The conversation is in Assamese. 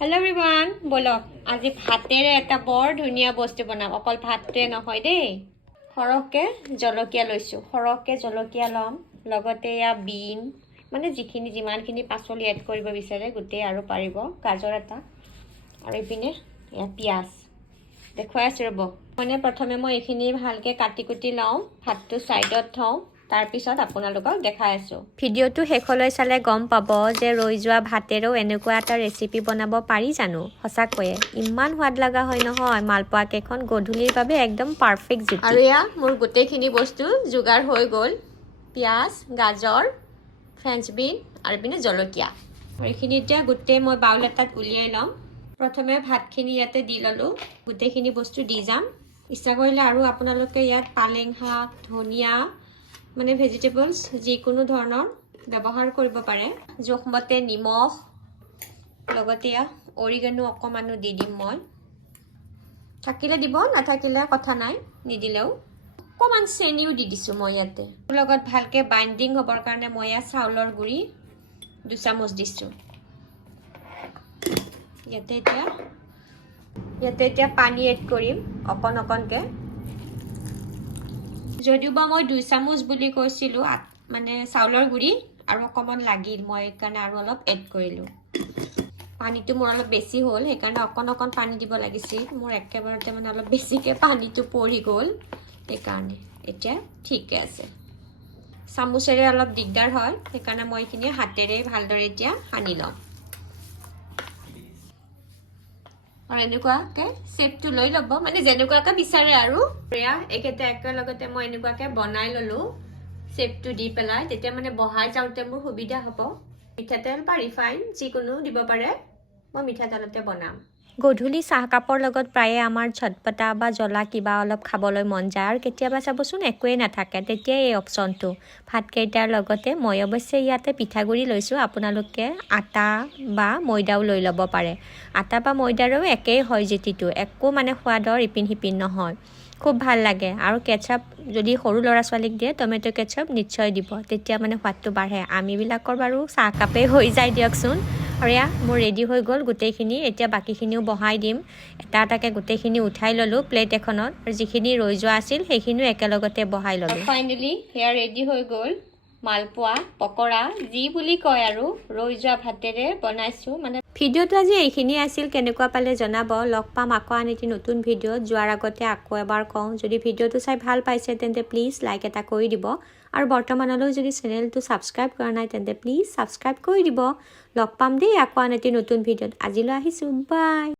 Hello everyone, বলক আজি ভাতেৰে এটা বৰ ধুনীয়া বস্তু বনাম অকল ভাততে নহয় দেই খৰকে জলকীয়া লৈছো খৰকে জলকীয়া লম লগতে ইয়া বিন মানে যিমানখিনি পাচলি এড কৰিব বিচাৰে গুটে আৰু পাৰিব গাজৰ এটা আৰু ইপিনে ইয়া পিয়াজ দেখুৱাই আছো ৰব মানে প্ৰথমে মই এইখিনি ভালকে কাটি কুটি লওঁ ভাতটো সাইডত থওঁ তাৰ পিছত আপোনালোকক দেখাই আছো ভিডিওটো শেষলৈ চালে গম পাব যে ৰৈ যোৱা ভাতেৰো এনেকুৱা এটা ৰেচিপি বনাব পাৰি জানো সঁচাকৈ ইমান সোৱাদ লগা হয় নহয় মালপোৱা কেখন গধূলিৰ বাবে একদম পাৰফেক্ট জুতি আৰু ইয়া মোৰ গোটেইখিনি বস্তু যোগাৰ হৈ গ'ল পিয়াজ গাজৰ ফ্ৰেঞ্চ বিন আৰু পিনে জলকীয়া আৰু এইখিনি এতিয়া গোটেই মই বাউল এটাত উলিয়াই লম প্ৰথমে ভাতখিনি ইয়াতে দি ললো গোটেইখিনি বস্তু দি যাম ইচ্ছা কৰিলে আৰু আপোনালোকে ইয়াত পালেং শাক ধনিয়া মানে ভেজিটেবলস যিকোনো ধৰণৰ ব্যৱহাৰ কৰিব পাৰে জোখমতে নিমখ লগতে অৰিগেনো অকমানো দি দিম মই থাকিলে দিব নাথাকিলে কথা নাই নিদিলেও অকমান চেনিও দি দিছো মই ইয়াতে লগত ভালকে বাইন্ডিং হ'বৰ কাৰণে মই চাউলৰ গুৰি 2 চামুচ দিছো ইয়াতে এতিয়া পানী এড কৰিম অকনকে যদিওবা মই 2 চামুচ বুলি কৈছিলো মানে চাউলৰ গুৰি আৰু অকমান লাগিল মই কাৰণে আৰু অলপ এড কৰিলো পানীটো মোৰ অলপ বেছি হ'ল সেইকাৰণে অকন পানী দিব লাগিছিল মোৰ একেবাৰতে মানে অলপ বেছিকে পানীটো পৰি গ'ল সেইকাৰণে এতিয়া ঠিকে আছে চামুচেৰে অলপ দিগদাৰ হয় সেইকাৰণে মই এইখিনি হাতেৰে ভালদৰে এতিয়া সানি লম আৰু এনেকুৱাকে শেপটো লৈ ল'ব মানে যেনেকুৱাকে বিচাৰে আৰু একেলগতে মই এনেকুৱাকে বনাই ললো শেপটো দি পেলাই তেতিয়া মানে বহাই যাওঁতে মোৰ সুবিধা হ'ব মিঠাতেল বা ৰিফাইন যিকোনো দিব পাৰে মই মিঠাতেলতে বনাম গধূলি চাহ কাপৰ লগত প্ৰায়ে আমাৰ ঝটপটা বা জ্বলা কিবা অলপ খাবলৈ মন যায় আৰু কেতিয়াবা চাবচোন একোৱেই নাথাকে তেতিয়া এই অপচনটো ভাতকেইটাৰ লগতে মই অৱশ্যে ইয়াতে পিঠাগুৰি লৈছোঁ আপোনালোকে আটা বা ময়দাও লৈ ল'ব পাৰে আটা বা ময়দাৰো একেই হয় যেতিটো একো মানে সোৱাদৰ ইপিন হিপিন নহয় খুব ভাল লাগে আৰু কেচাপ যদি সৰু ল'ৰা ছোৱালীক দিয়ে টমেটো কেচাপ নিশ্চয় দিব তেতিয়া মানে সোৱাদটো বাঢ়ে আমিবিলাকৰ বাৰু চাহ কাপে হৈ যায় দিয়কচোন আৰু মোৰ ৰেডি হৈ গ'ল গোটেইখিনি এতিয়া বাকিখিনিও বহাই দিম এটাকে গোটেইখিনি উঠাই ললো প্লেট এখনত আৰু যিখিনি ৰৈ যোৱা আছিল সেইখিনিও একেলগতে বহাই ললো ফাইনালি হেয়াৰ ৰেডি হৈ গ'ল মালপোৱা পকৰা যি বুলি কয় আৰু ৰৈ যোৱা ভাতেৰে বনাইছো মানে ভিডিওটো আজি এইখিনি আছিল কেনেকুৱা পালে জনাব লগ পাম আকৌ আন এটি নতুন ভিডিঅ'ত যোৱাৰ আগতে আকৌ এবাৰ কওঁ যদি ভিডিওটো চাই ভাল পাইছে তেন্তে প্লিজ লাইক এটা কৰি দিব আৰু বৰ্তমানলৈ যদি চেনেলটো সাবস্ক্ৰাইব কৰা নাই তেন্তে প্লিজ সাবস্ক্ৰাইব কৰি দিব লগ পাম দেই আকৌ আন এটি নতুন ভিডিঅ'ত আজিলৈ আহিছো বাই